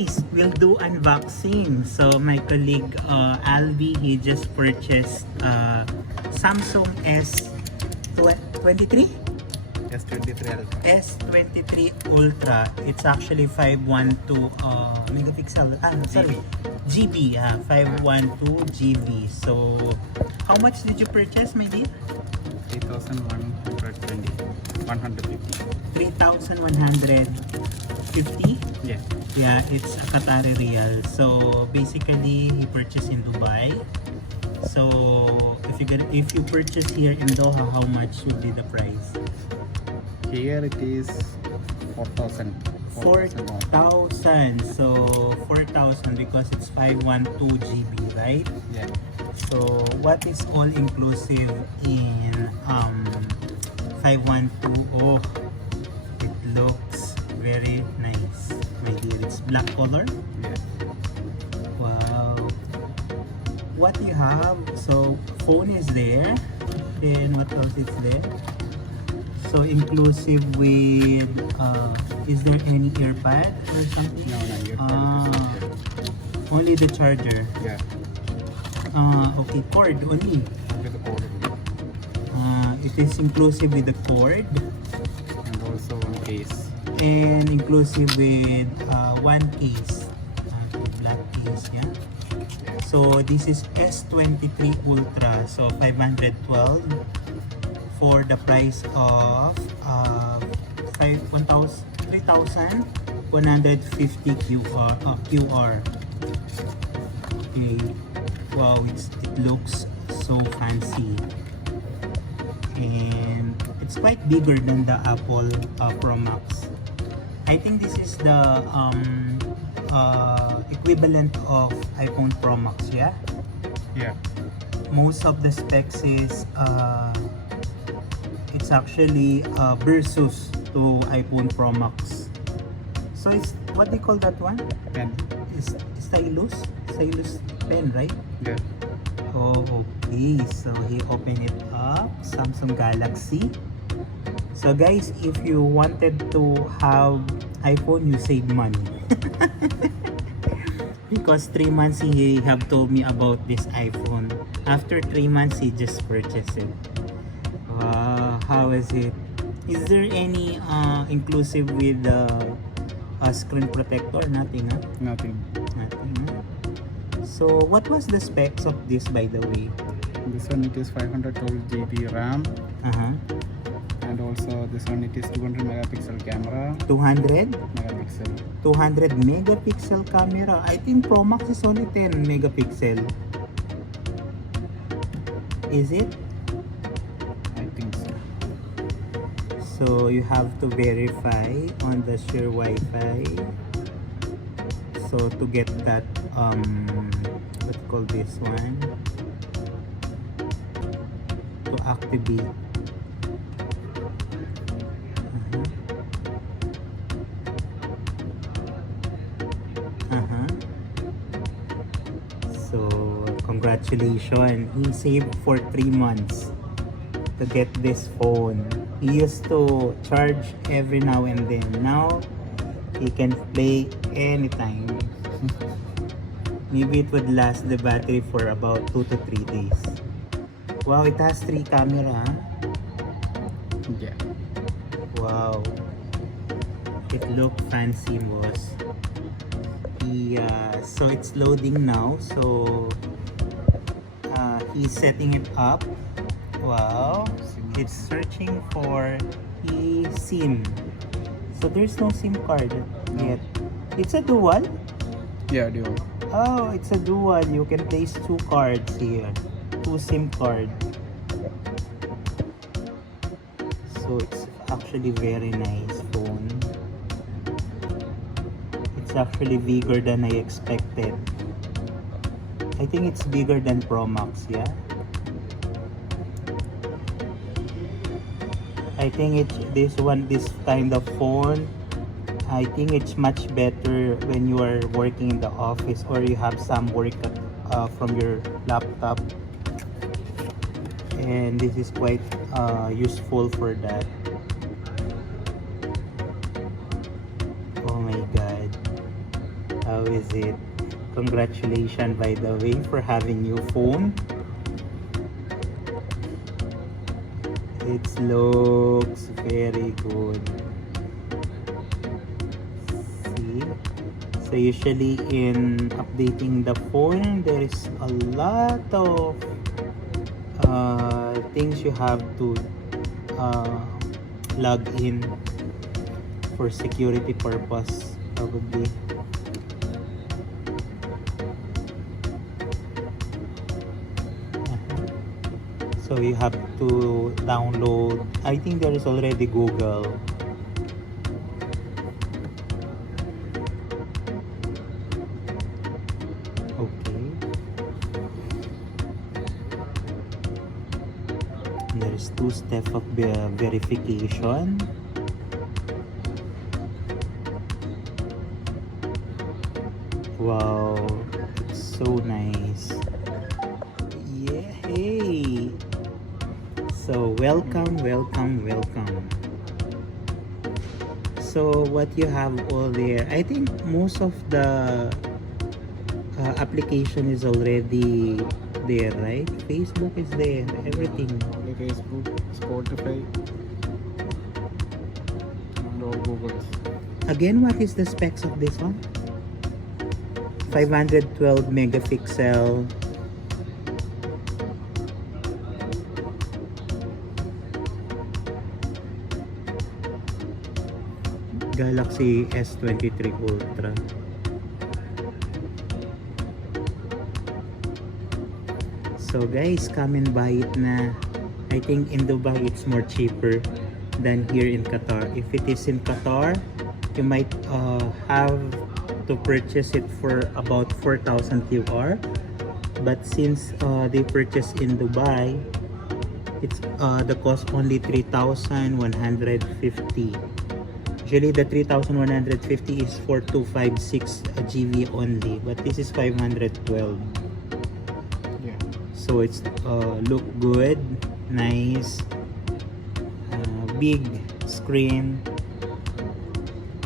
guys, we'll do unboxing. So my colleague Alvi, he just purchased Samsung S23 S23 Ultra. It's actually 512 megapixel. GB. 512 GB. So how much did you purchase, my dear? 3,120. 150. 3,150? Yeah. Yeah, it's a Qatari Riyal. So basically, he purchased in Dubai. So if you purchase here in Doha, how much would be the price? Here it is 4,000. 4,000. So 4,000 because it's 512 GB, right? Yeah. So what is all inclusive in 512? Oh, it looks very nice, my dear. It's black color. Yeah. Wow. What you have? So phone is there. Then what else is there? So inclusive with is there any earpad or something? No, you're Only the charger. Yeah. Okay, cord only. With the cord. It is inclusive with the cord And also one case. and inclusive with one case. Black case, yeah. So this is S23 Ultra. So 512 for the price of 3,150 QR. Okay. Wow, it looks so fancy. And it's quite bigger than the Apple Pro Max. I think this is the equivalent of iPhone Pro Max, yeah? Yeah. Most of the specs is it's actually versus to iPhone Pro Max. So it's what they call that one? And Is stylus pen, right? yeah. Oh, okay. So he opened it up. Samsung Galaxy. So guys, if you wanted to have iPhone, you save money. Because 3 months he have told me about this iPhone. After 3 months, he just purchased it. How is it? Is there any inclusive with a screen protector? Nothing, huh? Nothing. Nothing, huh? So what was the specs of this, by the way? This one it is 512 GB RAM. Uh-huh. And also this one it is 200 megapixel camera. 200? Megapixel. 200 megapixel camera. I think Pro Max is only 10 megapixel. Is it? I think so. So you have to verify on the Share Wi-Fi. So to get that what you call this one? To activate. So congratulations, he saved for 3 months to get this phone. He used to charge every now and then. Now he can play anytime. Maybe it would last the battery for about 2 to 3 days. Wow, it has 3 camera. Yeah. Wow, it looked fancy, boss. Yeah, so it's loading now. So he's setting it up. Wow, it's searching for eSIM. So there's no SIM card yet. It's a dual. Yeah, dual. Oh, it's a dual. You can place 2 cards here, 2 SIM card. So it's actually very nice phone. It's actually bigger than I expected. I think it's bigger than Pro Max, yeah? I think this kind of phone, I think it's much better when you are working in the office or you have some work from your laptop. And this is quite useful for that. Oh my god, how How is it? Congratulations, by the way, for having new phone. It looks very good. See? So usually in updating the phone, there is a lot of things you have to uh, log in for security purpose, probably. So you have to download. I think there is already Google. Okay. There is two-step of verification. Wow, it's so nice. Yeah, hey. So welcome. So what you have all there, I think most of the application is already there, right? Facebook is there, everything. Only Facebook, Spotify, and all Google's. Again, what is the specs of this one? 512 megapixel. Galaxy S23 Ultra. So guys, come and buy it na. I think in Dubai it's more cheaper than here in Qatar. If it is in Qatar, you might have to purchase it for about 4,000 QR. But since they purchase in Dubai, it's the cost only 3,150. Usually the 3,150 is for 256 GB only, but this is 512. Yeah. So it's look good, nice, big screen,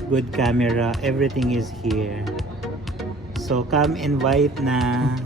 good camera, everything is here. So come invite na.